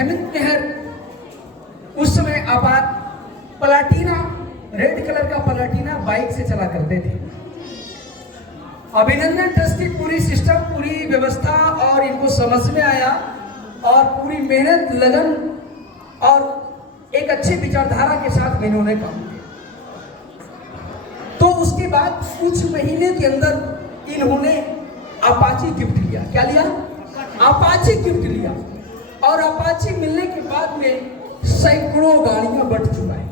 हेमंत मेहर उस समय आपात प्लाटीना, रेड कलर का प्लाटीना बाइक से चला करते थे। अभिनंदन ट्रस्ट की पूरी सिस्टम, पूरी व्यवस्था और इनको समझ में आया और पूरी मेहनत, लगन और एक अच्छी विचारधारा के साथ इन्होंने काम किया। तो उसके बाद कुछ महीने के अंदर इन्होंने अपाची गिफ्ट लिया। क्या लिया? अपाची गिफ्ट लिया। और अपाची मिलने के बाद में सैकड़ों गाड़ियां बढ़ चुका है।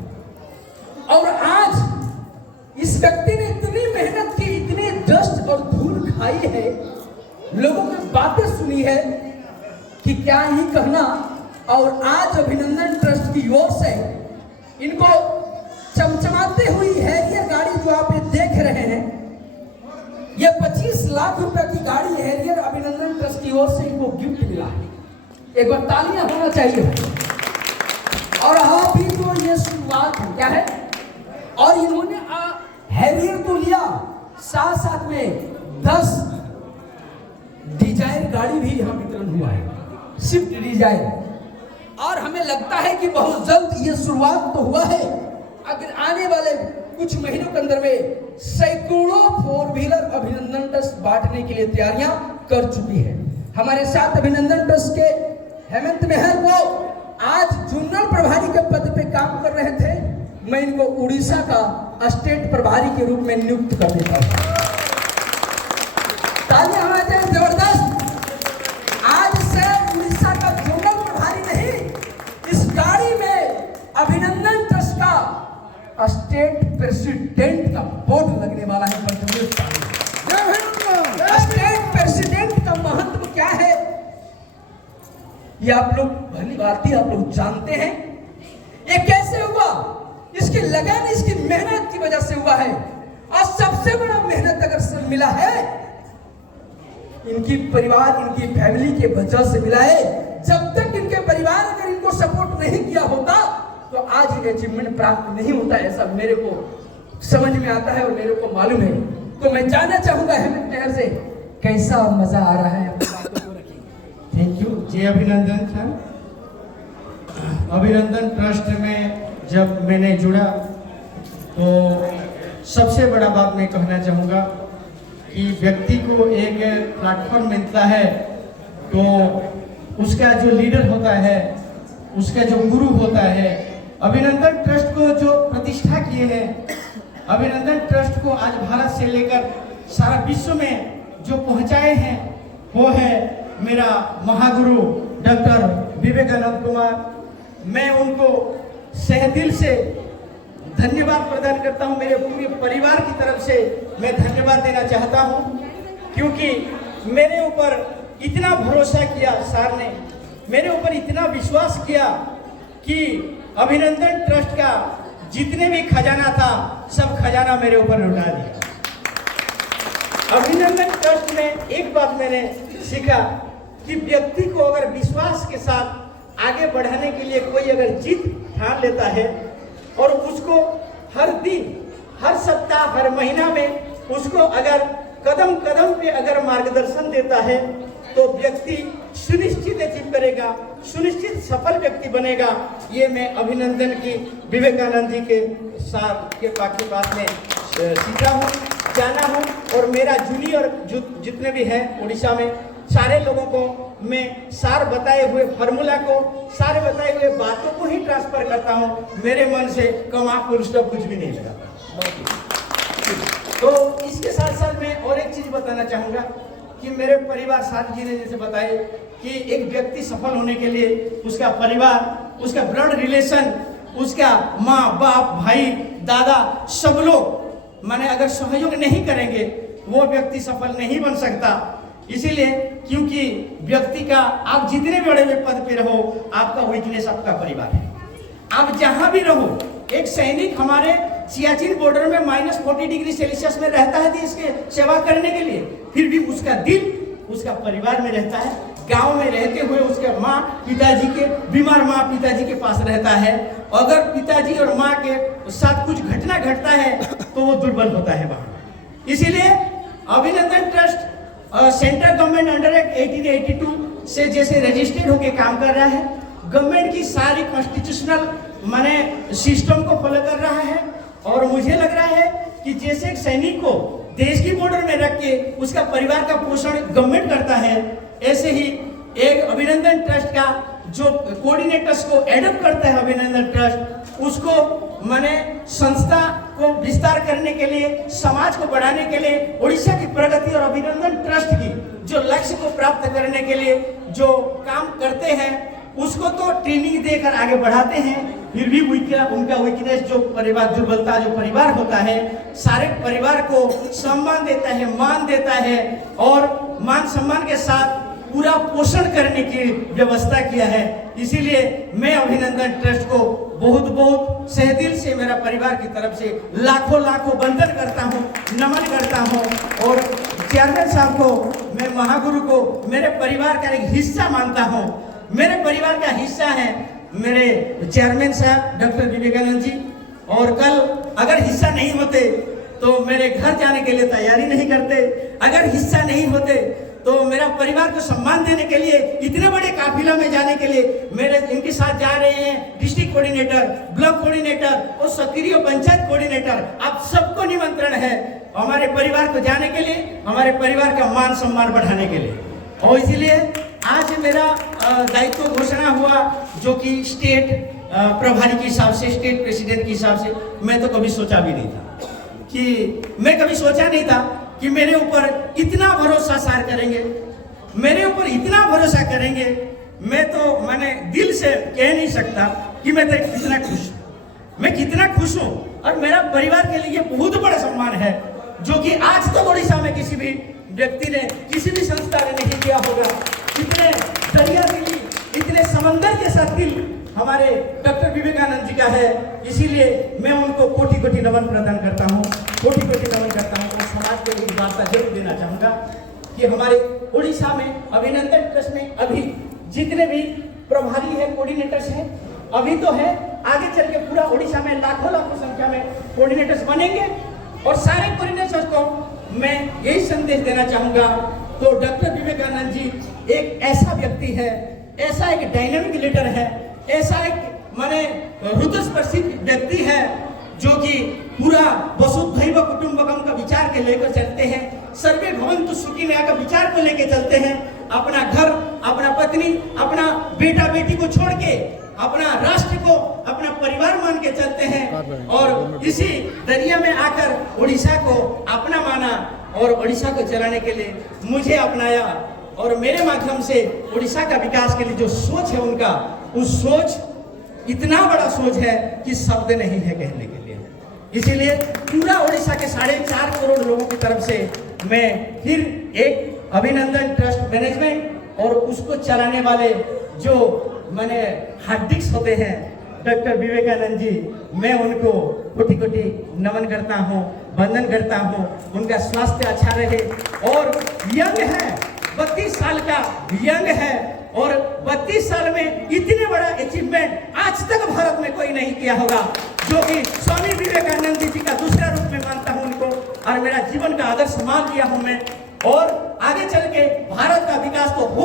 और आज इस व्यक्ति ने इतनी मेहनत की, इतनी डस्ट और धूल खाई है, लोगों की बातें सुनी है कि क्या ही कहना। और आज अभिनंदन ट्रस्ट की ओर से इनको चमचमाते हुई हैरियर गाड़ी जो आप ये देख रहे हैं, ये 25 लाख रुपए की गाड़ी हैरियर अभिनंदन ट्रस्ट की ओर से इनको गिफ्ट मिला है। एक बार तालियां होना चाहिए। और अभी तो ये शुरुआत है, क्या है? और इन्होंने हैरियर तो लिया, साथ साथ में 10 डिजायर गाड़ी भी यहाँ वितरण हुआ है, स्विफ्ट डिजायर। और हमें लगता है कि बहुत जल्द ये शुरुआत तो हुआ है, अगर आने वाले कुछ महीनों के अंदर में सैकड़ों 4 व्हीलर अभिनंदन ट्रस्ट बांटने के लिए तैयारियां कर चुकी है। हमारे साथ अभिनंदन ट्रस्ट के हेमंत मेहर को आज जोनल प्रभारी के पद पे काम कर रहे थे, मैं इनको उड़ीसा का स्टेट प्रभारी के रूप में नियुक्त कर देता हूं। तालियां होना चाहिए जबरदस्त। आज से उड़ीसा का जोनल प्रभारी नहीं, इस गाड़ी में अभिनंदन ट्रस्ट का स्टेट प्रेसिडेंट का बोर्ड लगने वाला है। स्टेट प्रेसिडेंट का महत्व क्या है ये आप लोग भली भांति आप लोग जानते हैं। ये कैसे हुआ? इसकी लगन, इसकी मेहनत की वजह से हुआ है। और सबसे बड़ा मेहनत अगर सब मिला है, इनकी परिवार, इनकी फैमिली के वजह से मिला है। जब तक इनके परिवार अगर इनको सपोर्ट नहीं किया होता तो आज ये अचीवमेंट प्राप्त नहीं होता, ऐसा मेरे को समझ में आता है और मेरे को मालूम है। तो मैं जानना चाहूंगा हेमंत मेहर से, कैसा मजा आ रहा है? अपनी बातों को रखिए। थैंक यू जी। अभिनंदन सर, अभिनंदन ट्रस्ट में जब मैंने जुड़ा तो सबसे बड़ा बात मैं कहना चाहूँगा कि व्यक्ति को एक प्लेटफॉर्म मिलता है तो उसका जो लीडर होता है, उसका जो गुरु होता है, अभिनंदन ट्रस्ट को जो प्रतिष्ठा किए हैं, अभिनंदन ट्रस्ट को आज भारत से लेकर सारा विश्व में जो पहुंचाए हैं, वो है मेरा महागुरु डॉक्टर विवेकानंद कुमार। मैं उनको सहदिल से धन्यवाद प्रदान करता हूं। मेरे पूरे परिवार की तरफ से मैं धन्यवाद देना चाहता हूं, क्योंकि मेरे ऊपर इतना भरोसा किया सर ने, मेरे ऊपर इतना विश्वास किया कि अभिनंदन ट्रस्ट का जितने भी खजाना था सब खजाना मेरे ऊपर लौटा दिया। अभिनंदन ट्रस्ट में एक बात मैंने सीखा कि व्यक्ति को अगर विश्वास के साथ आगे बढ़ाने के लिए कोई अगर जिद ठान लेता है और उसको हर दिन, हर सप्ताह, हर महीना में उसको अगर कदम कदम पे अगर मार्गदर्शन देता है तो व्यक्ति सुनिश्चित अचीव करेगा, सुनिश्चित सफल व्यक्ति बनेगा। ये मैं अभिनंदन की विवेकानंद जी के साथ के पास में सीखा हूँ, जाना हूँ। और मेरा जूनियर जितने भी हैं उड़ीसा में, सारे लोगों को मैं सारे बताए हुए फार्मूला को, सारे बताए हुए बातों को ही ट्रांसफर करता हूँ। मेरे मन से कमा फुल स्टॉप कुछ भी नहीं लगा। तो इसके साथ साथ मैं और एक चीज बताना चाहूँगा कि मेरे परिवार, साथ जी ने जैसे बताए कि एक व्यक्ति सफल होने के लिए उसका परिवार, उसका ब्लड रिलेशन, उसका माँ बाप, भाई, दादा, सब लोग माने अगर सहयोग नहीं करेंगे वो व्यक्ति सफल नहीं बन सकता। इसीलिए क्योंकि व्यक्ति का, आप जितने बड़े पद पे रहो, आपका वीकनेस आपका परिवार है। आप जहां भी रहो, एक सैनिक हमारे सियाचिन बॉर्डर में -40 डिग्री सेल्सियस में रहता है देश के सेवा करने के लिए, फिर भी उसका दिल उसका परिवार में रहता है। गांव में रहते हुए उसके माँ पिताजी के, बीमार माँ पिताजी के पास रहता है। अगर पिताजी और माँ के साथ कुछ घटना घटता है तो वो दुर्बल होता है वहाँ। इसीलिए अभिनंदन trust central government under act 1882 से जैसे रजिस्टर्ड होकर काम कर रहा है, गवर्नमेंट की सारी कॉन्स्टिट्यूशनल माने सिस्टम को फॉलो कर रहा है। और मुझे लग रहा है कि जैसे एक सैनिक को देश की बॉर्डर में रख के उसका परिवार का पोषण गवर्नमेंट करता है, ऐसे ही एक अभिनंदन ट्रस्ट का जो कोऑर्डिनेटर्स को एडप्ट करता है अभिनंदन ट्रस्ट, उसको माने संस्था को विस्तार करने के लिए, समाज को बढ़ाने के लिए, उड़ीसा की प्रगति और अभिनंदन ट्रस्ट की जो लक्ष्य को प्राप्त करने के लिए जो काम करते हैं उसको तो ट्रेनिंग देकर आगे बढ़ाते हैं। फिर भी उनका वीकनेस जो परिवार, दुर्बलता जो परिवार होता है, सारे परिवार को सम्मान देता है, मान देता है और मान सम्मान के साथ पूरा पोषण करने की व्यवस्था किया है। इसीलिए मैं अभिनंदन ट्रस्ट को बहुत बहुत सहदिल से मेरा परिवार की तरफ से लाखों लाखों वंदन करता हूँ, नमन करता हूँ। और चेयरमैन साहब को, मैं महागुरु को मेरे परिवार का एक हिस्सा मानता हूँ। मेरे परिवार का हिस्सा है मेरे चेयरमैन साहब डॉक्टर विवेकानंद जी, और कल अगर हिस्सा नहीं होते तो मेरे घर जाने के लिए तैयारी नहीं करते, अगर हिस्सा नहीं होते तो मेरा परिवार को सम्मान देने के लिए, इतने बड़े काफिला में जाने के लिए मेरे इनके साथ जा रहे हैं डिस्ट्रिक्ट कोऑर्डिनेटर, ब्लॉक कोऑर्डिनेटर और सक्रिय पंचायत कोऑर्डिनेटर। आप सबको निमंत्रण है हमारे परिवार को जाने के लिए, हमारे परिवार का मान सम्मान बढ़ाने के लिए। और इसीलिए आज मेरा दायित्व घोषणा हुआ, जो कि स्टेट प्रभारी के हिसाब से, स्टेट प्रेसिडेंट के हिसाब से। मैं तो कभी सोचा भी नहीं था कि मेरे ऊपर इतना भरोसा सार करेंगे, मेरे ऊपर इतना भरोसा करेंगे। मैं तो मैंने दिल से कह नहीं सकता कि मैं तो कितना खुश हूँ। और मेरा परिवार के लिए बहुत बड़ा सम्मान है, जो कि आज तक उड़ीसा में किसी भी व्यक्ति ने, किसी भी संस्था ने नहीं किया होगा। इतने दरिया दिली, इतने समंदर के साथ दिल हमारे डॉक्टर विवेकानंद जी का है। इसीलिए मैं उनको कोटि कोटि नमन प्रदान करता हूँ, कोटि कोटि नमन करता हूँ। और समाज के लिए वार्ता जरूर देना चाहूँगा कि हमारे उड़ीसा में अभिनंदन ट्रस्ट में अभी जितने भी प्रभारी है, कोऑर्डिनेटर्स हैं, अभी तो है, आगे चल के पूरा उड़ीसा में लाखों लाखों संख्या में कोऑर्डिनेटर्स बनेंगे। और सारे कोऑर्डिनेटर्स को मैं यही संदेश देना चाहूँगा। तो डॉक्टर विवेकानंद जी एक ऐसा व्यक्ति है, ऐसा एक डायनामिक लीडर है, ऐसा एक माने हृदयस्पर्शी व्यक्ति है, जो कि पूरा वसुधैव कुटुंबकम का विचार के लेकर चलते हैं, सर्वे भवन्तु सुखिनः का विचार को लेकर चलते हैं। अपना घर, अपना पत्नी, अपना बेटा बेटी को छोड़ के अपना राष्ट्र को अपना परिवार मान के चलते हैं। और इसी दरिया में आकर उड़ीसा को अपना माना और उड़ीसा को चलाने के लिए मुझे अपनाया। और मेरे माध्यम से उड़ीसा का विकास के लिए जो सोच है उनका, उस सोच इतना बड़ा सोच है कि शब्द नहीं है कहने के लिए। इसीलिए पूरा उड़ीसा के 4.5 करोड़ लोगों की तरफ से मैं फिर एक अभिनंदन ट्रस्ट मैनेजमेंट और उसको चलाने वाले जो माने हार्दिक्स होते हैं डॉक्टर विवेकानंद जी, मैं उनको कोटि कोटि नमन करता हूँ, वंदन करता हूँ। उनका स्वास्थ्य अच्छा रहे। और यंग है, 32 साल का यंग है, और 32 साल में इतने बड़ा अचीवमेंट आज तक भारत में कोई नहीं किया होगा, जो कि स्वामी विवेकानंद जी का दूसरा रूप में मानता हूँ उनको। और मेरा जीवन का आदर्श मान लिया हूँ मैं, और आगे चल के भारत का विकास तो